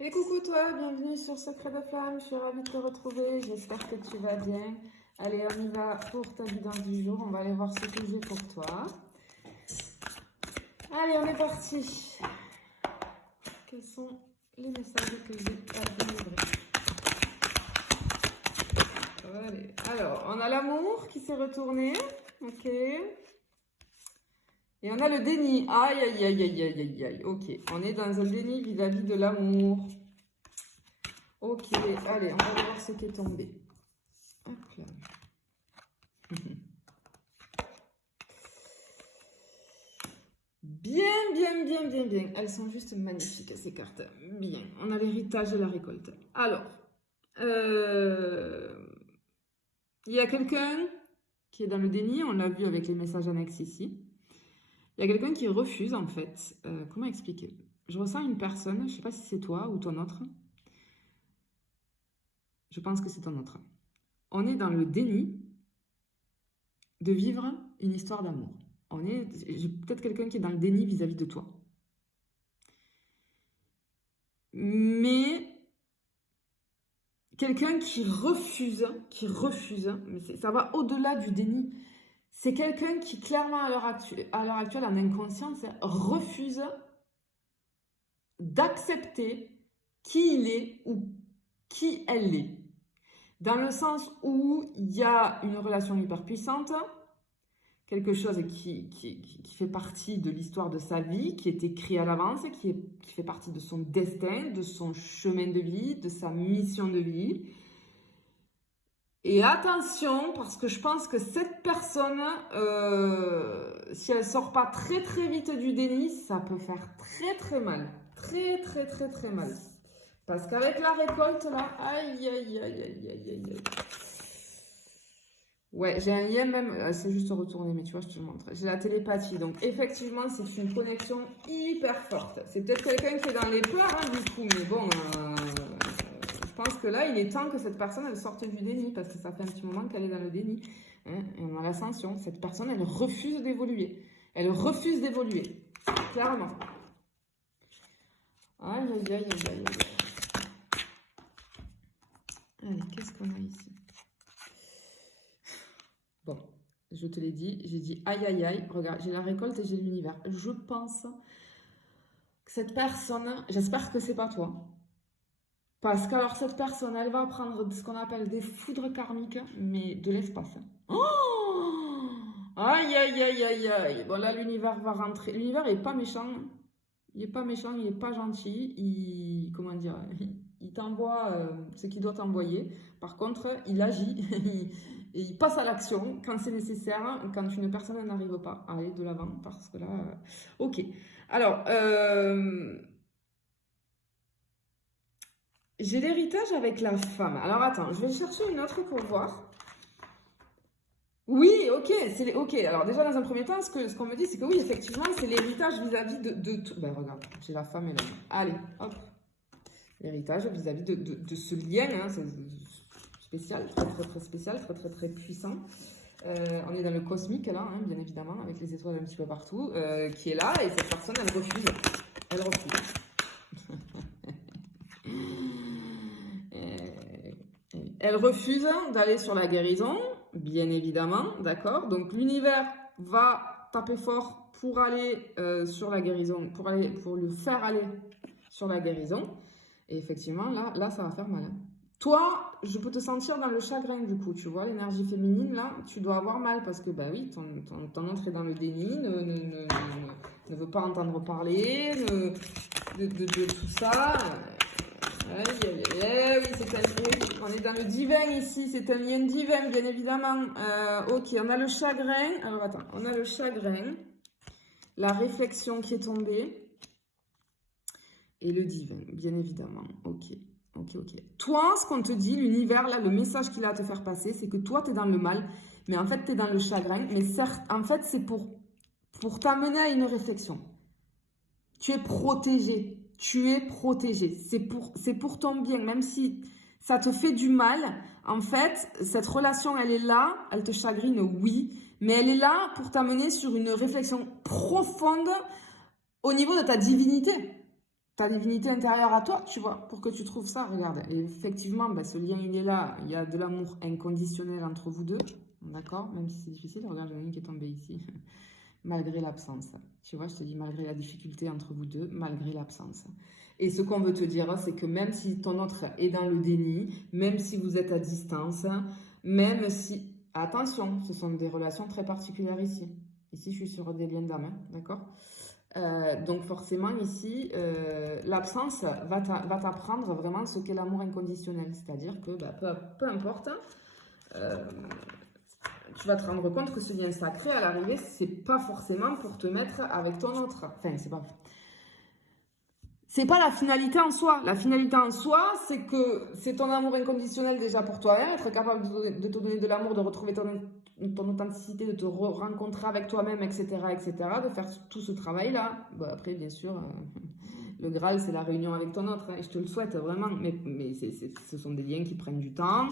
Et coucou toi, bienvenue sur Secret de Flamme, je suis ravie de te retrouver, j'espère que tu vas bien. Allez, on y va pour ta guidance du jour, on va aller voir ce que j'ai pour toi. Allez, on est parti. Quels sont les messages que j'ai à délivrer? Allez. Alors, on a l'amour qui s'est retourné, ok. Et on a le déni, aïe, aïe, aïe, aïe, aïe, aïe, aïe, ok. On est dans un déni vis-à-vis de l'amour. Ok, allez, on va voir ce qui est tombé. Hop là. Bien, bien, bien, bien, bien. Elles sont juste magnifiques, ces cartes. Bien, on a l'héritage de la récolte. Alors, il y a quelqu'un qui est dans le déni, on l'a vu avec les messages annexes ici. Il y a quelqu'un qui refuse, en fait. Comment expliquer? Je ressens une personne, je ne sais pas si c'est toi ou ton autre. Je pense que c'est ton autre. On est dans le déni de vivre une histoire d'amour. J'ai peut-être quelqu'un qui est dans le déni vis-à-vis de toi. Mais quelqu'un qui refuse, mais ça va au-delà du déni. C'est quelqu'un qui, clairement, à l'heure actuelle, en inconscience, refuse d'accepter qui il est ou qui elle est. Dans le sens où il y a une relation hyper puissante, quelque chose qui fait partie de l'histoire de sa vie, qui est écrit à l'avance, qui fait partie de son destin, de son chemin de vie, de sa mission de vie. Et attention, parce que je pense que cette personne, si elle sort pas très très vite du déni, ça peut faire très très mal. Très très très très mal. Parce qu'avec la récolte là, aïe aïe aïe aïe aïe aïe aïe. Ouais, j'ai un lien même, c'est juste retourné, mais tu vois, je te le montre. J'ai la télépathie, donc effectivement, c'est une connexion hyper forte. C'est peut-être quelqu'un qui est dans les pleurs, hein, du coup, mais bon, je pense que là, il est temps que cette personne, elle sorte du déni, parce que ça fait un petit moment qu'elle est dans le déni. Hein, et on a l'ascension. Cette personne, elle refuse d'évoluer. Elle refuse d'évoluer, clairement. Aïe, aïe, aïe, aïe, aïe, aïe. Allez, qu'est-ce qu'on a ici? Bon, je te l'ai dit, j'ai dit aïe aïe aïe, regarde, j'ai la récolte et j'ai l'univers. Je pense que cette personne, j'espère que c'est pas toi. Parce qu'alors cette personne, elle va prendre ce qu'on appelle des foudres karmiques, mais de l'espace. Oh, aïe aïe aïe aïe aïe. Bon là l'univers va rentrer. L'univers est pas méchant. Il est pas méchant, il est pas gentil. Comment dire, il t'envoie ce qu'il doit t'envoyer. Par contre, il agit. Et il passe à l'action quand c'est nécessaire, quand une personne n'arrive pas à aller de l'avant, parce que là... Ok. Alors, j'ai l'héritage avec la femme. Alors, attends, je vais chercher une autre pour voir. Oui, ok, ok. Alors, déjà, dans un premier temps, ce qu'on me dit, c'est que oui, effectivement, c'est l'héritage vis-à-vis de tout. Ben, regarde, j'ai la femme et l'homme. Allez, hop. L'héritage vis-à-vis de ce lien, hein, c'est spécial, très, très, très spécial, très, très, très puissant. On est dans le cosmique là, hein, bien évidemment, avec les étoiles un petit peu partout, qui est là, et cette personne, elle refuse. Elle refuse. Elle refuse d'aller sur la guérison, bien évidemment, d'accord. Donc l'univers va taper fort pour aller sur la guérison, pour le faire aller sur la guérison. Et effectivement, là, ça va faire mal. Hein. Toi, je peux te sentir dans le chagrin du coup, tu vois, l'énergie féminine, là, tu dois avoir mal parce que, bah oui, ton autre est dans le déni, ne veut pas entendre parler de tout ça. Aïe, aïe, aïe, oui, on est dans le divin ici, c'est un lien divin, bien évidemment. Ok, on a le chagrin, alors attends, on a le chagrin, la réflexion qui est tombée, et le divin, bien évidemment, ok. Ok, ok. Toi, ce qu'on te dit, l'univers, là, le message qu'il a à te faire passer, c'est que toi, tu es dans le mal, mais en fait, tu es dans le chagrin. Mais certes, en fait, c'est pour t'amener à une réflexion. Tu es protégé. Tu es protégé. C'est pour ton bien, même si ça te fait du mal. En fait, cette relation, elle est là, elle te chagrine, oui, mais elle est là pour t'amener sur une réflexion profonde au niveau de ta divinité. ta divinité intérieure à toi, tu vois, pour que tu trouves ça, regarde. Et effectivement, bah, ce lien, il est là. Il y a de l'amour inconditionnel entre vous deux, d'accord? Même si c'est difficile, regarde, j'en ai une qui est tombée ici, malgré l'absence. Tu vois, je te dis malgré la difficulté entre vous deux, malgré l'absence. Et ce qu'on veut te dire, c'est que même si ton autre est dans le déni, même si vous êtes à distance, même si... Attention, ce sont des relations très particulières ici. Ici, je suis sur des liens d'âme, hein, d'accord? Donc forcément ici, l'absence va t'apprendre vraiment ce qu'est l'amour inconditionnel. C'est-à-dire que bah, peu importe, tu vas te rendre compte que ce lien sacré, à l'arrivée, c'est pas forcément pour te mettre avec ton autre. Enfin, c'est pas la finalité en soi. La finalité en soi, c'est que c'est ton amour inconditionnel déjà pour toi-même, être capable de te donner de l'amour, de retrouver ton authenticité, de te rencontrer avec toi-même, etc., de faire tout ce travail-là. Bon, après, bien sûr, le Graal, c'est la réunion avec ton autre, hein, et je te le souhaite vraiment, mais ce sont des liens qui prennent du temps,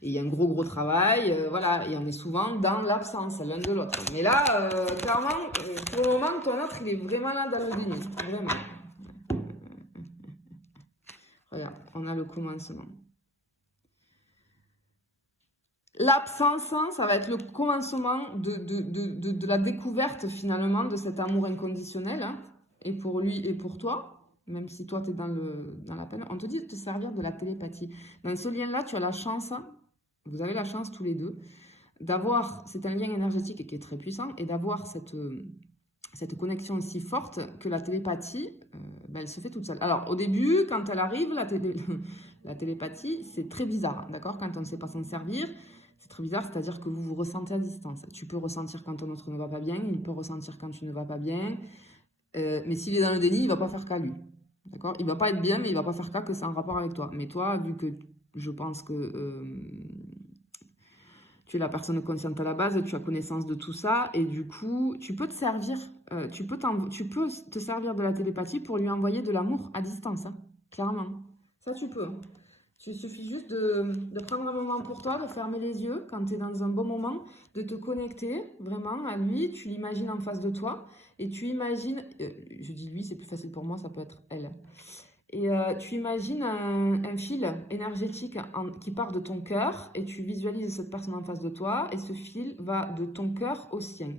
et il y a un gros travail, voilà, et on est souvent dans l'absence l'un de l'autre. Mais là, clairement, pour le moment, ton autre, il est vraiment là dans le déni, vraiment. Regarde, on a le commencement. L'absence, ça va être le commencement de la découverte finalement de cet amour inconditionnel, hein, et pour lui et pour toi, même si toi tu es dans la peine. On te dit de te servir de la télépathie. Dans ce lien-là, tu as la chance, vous avez la chance tous les deux, d'avoir, c'est un lien énergétique qui est très puissant, et d'avoir cette connexion aussi forte que la télépathie, ben, elle se fait toute seule. Alors, au début, quand elle arrive, la télépathie, c'est très bizarre, d'accord? Quand on ne sait pas s'en servir, c'est très bizarre, c'est-à-dire que vous vous ressentez à distance. Tu peux ressentir quand ton autre ne va pas bien, il peut ressentir quand tu ne vas pas bien, mais s'il est dans le déni, il ne va pas faire qu'à lui, d'accord? Il ne va pas être bien, mais il ne va pas faire qu'à que c'est en rapport avec toi. Mais toi, vu que je pense que... tu es la personne consciente à la base, tu as connaissance de tout ça, et du coup, tu peux te servir, tu peux te servir de la télépathie pour lui envoyer de l'amour à distance, hein, clairement. Ça, tu peux. Il suffit juste de prendre un moment pour toi, de fermer les yeux quand tu es dans un bon moment, de te connecter vraiment à lui, tu l'imagines en face de toi, et tu imagines, je dis lui, c'est plus facile pour moi, ça peut être elle. Et tu imagines un fil énergétique qui part de ton cœur et tu visualises cette personne en face de toi et ce fil va de ton cœur au sien.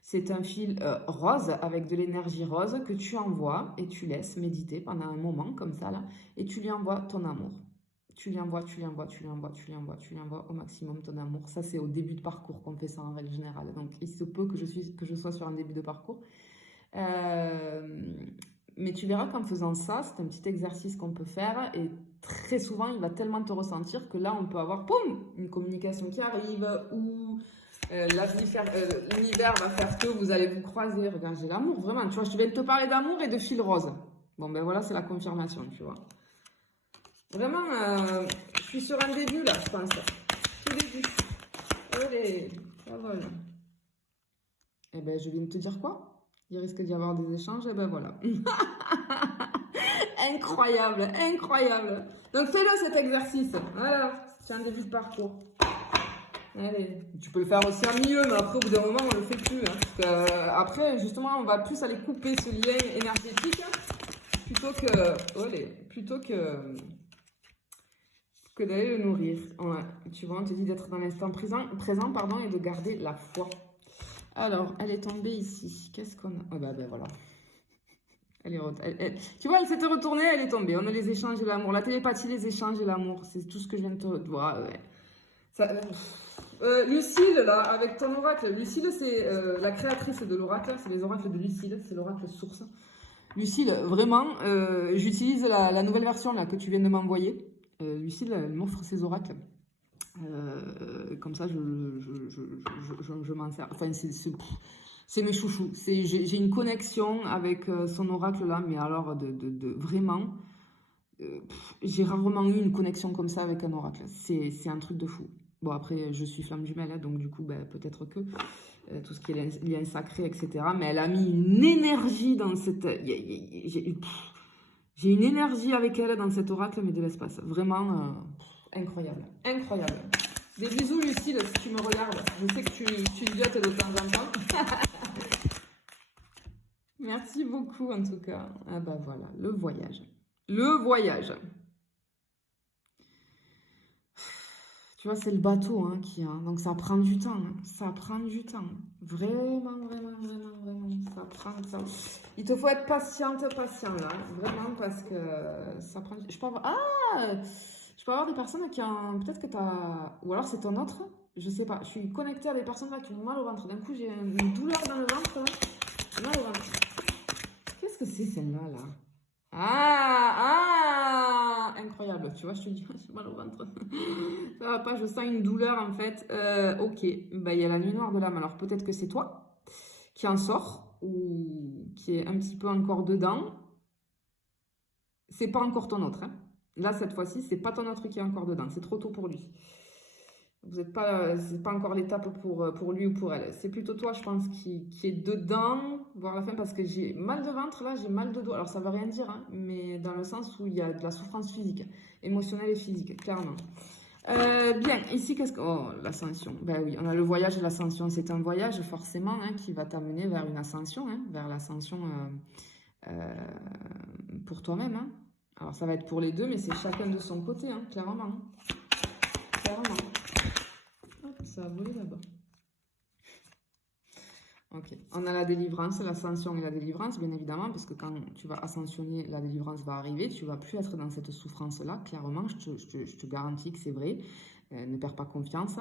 C'est un fil rose avec de l'énergie rose que tu envoies et tu laisses méditer pendant un moment comme ça là et tu lui envoies ton amour. Tu lui envoies au maximum ton amour. Ça c'est au début de parcours qu'on fait ça en règle générale. Donc il se peut que je sois sur un début de parcours. Mais tu verras qu'en faisant ça, c'est un petit exercice qu'on peut faire et très souvent, il va tellement te ressentir que là, on peut avoir, poum, une communication qui arrive ou l'univers va faire que vous allez vous croiser. Regarde, j'ai l'amour, vraiment. Tu vois, je viens de te parler d'amour et de fil rose. Bon, ben voilà, c'est la confirmation, tu vois. Vraiment, je suis sur un début, là, je pense. Tout début. Allez, ça vole. Eh ben, je viens de te dire quoi? Il risque d'y avoir des échanges, et ben voilà. Incroyable, incroyable. Donc fais-le cet exercice. Voilà, c'est un début de parcours. Allez, tu peux le faire aussi en milieu, mais après au bout d'un moment on le fait plus. Hein, parce que, après justement on va plus aller couper ce lien énergétique plutôt que d'aller le nourrir. Ouais, tu vois, on te dit d'être dans l'instant présent, et de garder la foi. Alors, elle est tombée ici. Qu'est-ce qu'on a? Oh bah voilà. Tu vois, elle s'était retournée, elle est tombée. On a les échanges et l'amour. La télépathie, les échanges et l'amour. C'est tout ce que je viens de te... Ouais. Lucille, là, avec ton oracle. Lucille, c'est la créatrice de l'oracle. C'est les oracles de Lucille. C'est l'oracle source. Lucille, vraiment, j'utilise la nouvelle version là, que tu viens de m'envoyer. Lucille, elle m'offre ses oracles. Comme ça, je m'en sers. Enfin, c'est mes chouchous. J'ai une connexion avec son oracle là, mais alors vraiment, j'ai rarement eu une connexion comme ça avec un oracle. C'est un truc de fou. Bon, après, je suis flamme jumelle, hein, donc du coup, ben, peut-être que tout ce qui est lien sacré, etc. Mais elle a mis une énergie dans cette... J'ai une énergie avec elle dans cet oracle, mais de l'espace. Vraiment... incroyable, incroyable. Des bisous Lucille, si tu me regardes. Je sais que tu idiotes de temps en temps. Merci beaucoup en tout cas. Ah bah voilà, le voyage. Le voyage. Tu vois, c'est le bateau hein, donc ça prend du temps. Hein. Ça prend du temps. Vraiment, vraiment, vraiment, vraiment. Ça prend ça. Il te faut être patiente, patient là. Vraiment, parce que ça prend du... Je peux avoir des personnes qui ont... Peut-être que tu as... Ou alors c'est ton autre. Je sais pas. Je suis connectée à des personnes là qui ont mal au ventre. D'un coup, j'ai une douleur dans le ventre. Là. J'ai mal au ventre. Qu'est-ce que c'est celle-là là? Incroyable, tu vois, je te dis, j'ai mal au ventre. Ça va pas, je sens une douleur en fait. Ok, bah, il y a la nuit noire de l'âme. Alors peut-être que c'est toi qui en sort ou qui est un petit peu encore dedans. C'est pas encore ton autre. Hein. Là, cette fois-ci, c'est pas ton autre qui est encore dedans. C'est trop tôt pour lui. Vous êtes pas, c'est pas encore l'étape pour lui ou pour elle. C'est plutôt toi, je pense, qui est dedans, voir la fin, parce que j'ai mal de ventre, là, j'ai mal de dos. Alors, ça veut rien dire, hein, mais dans le sens où il y a de la souffrance physique, émotionnelle et physique, clairement. Bien, ici, qu'est-ce que... Oh, l'ascension. Ben oui, on a le voyage et l'ascension. C'est un voyage, forcément, hein, qui va t'amener vers une ascension, hein, vers l'ascension pour toi-même. Hein. Alors, ça va être pour les deux, mais c'est chacun de son côté, hein, clairement. Hein. Clairement. Hop, ça a volé là-bas. Ok. On a la délivrance, l'ascension et la délivrance, bien évidemment, parce que quand tu vas ascensionner, la délivrance va arriver. Tu vas plus être dans cette souffrance-là, clairement. Je te garantis que c'est vrai. Ne perds pas confiance.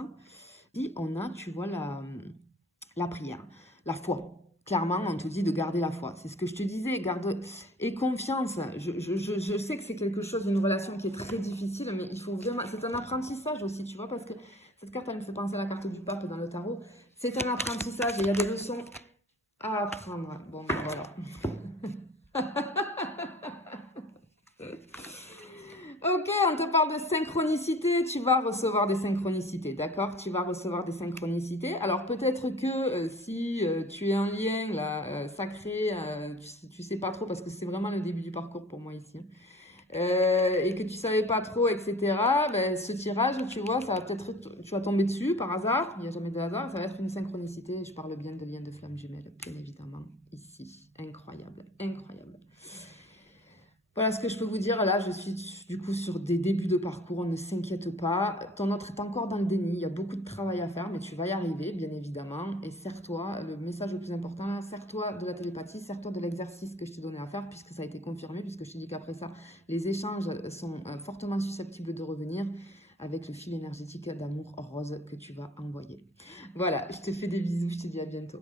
Et on a, tu vois, la prière, la foi. Clairement, on te dit de garder la foi. C'est ce que je te disais, garde et confiance. Je sais que c'est quelque chose, une relation qui est très difficile, mais il faut vraiment. C'est un apprentissage aussi, tu vois, parce que cette carte, elle me fait penser à la carte du pape dans le tarot. C'est un apprentissage et il y a des leçons à apprendre. Bon, ben voilà. Ok, on te parle de synchronicité, tu vas recevoir des synchronicités, d'accord? Tu vas recevoir des synchronicités. Alors peut-être que si tu es un lien là, sacré, tu sais pas trop, parce que c'est vraiment le début du parcours pour moi ici, hein, et que tu savais pas trop, etc., ben, ce tirage, tu vois, ça va peut-être, tu vas tomber dessus par hasard, il n'y a jamais de hasard, ça va être une synchronicité, je parle bien de lien de flamme jumelle, bien évidemment, ici. Incroyable, incroyable. Voilà ce que je peux vous dire. Là, je suis du coup sur des débuts de parcours. Ne s'inquiète pas. Ton autre est encore dans le déni. Il y a beaucoup de travail à faire, mais tu vas y arriver, bien évidemment. Et serre-toi, le message le plus important, serre-toi de la télépathie, serre-toi de l'exercice que je t'ai donné à faire, puisque ça a été confirmé, puisque je te dis qu'après ça, les échanges sont fortement susceptibles de revenir avec le fil énergétique d'amour rose que tu vas envoyer. Voilà, je te fais des bisous. Je te dis à bientôt.